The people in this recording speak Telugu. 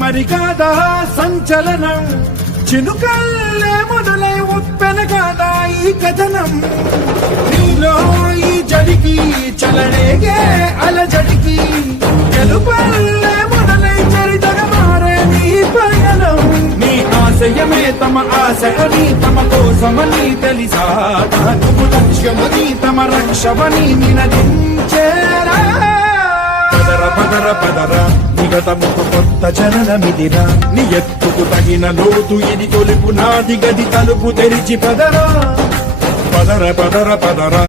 మరి కాదా సంచలనం చినుకల్లే మొదలై ఉప్పెన కాదా ఈ కథనం నీలో ఈ జడికి చలనేగే అలజడికి గెలుపల్లే మొదలై చరితగా మారే నీ పయనం నీ ఆశయమే తమ ఆశయని తమ కోసమని తెలిసా నువ్వు లక్ష్యమని తమ రక్షమని నినదించేరా పదర పదర పదర నిగతముకు కొత్త జననమిదిరా నీ ఎత్తుకు తగిన లోతు ఇది తొలుపు నాది గది తలుపు తెరిచి పదరా పదర పదర పదర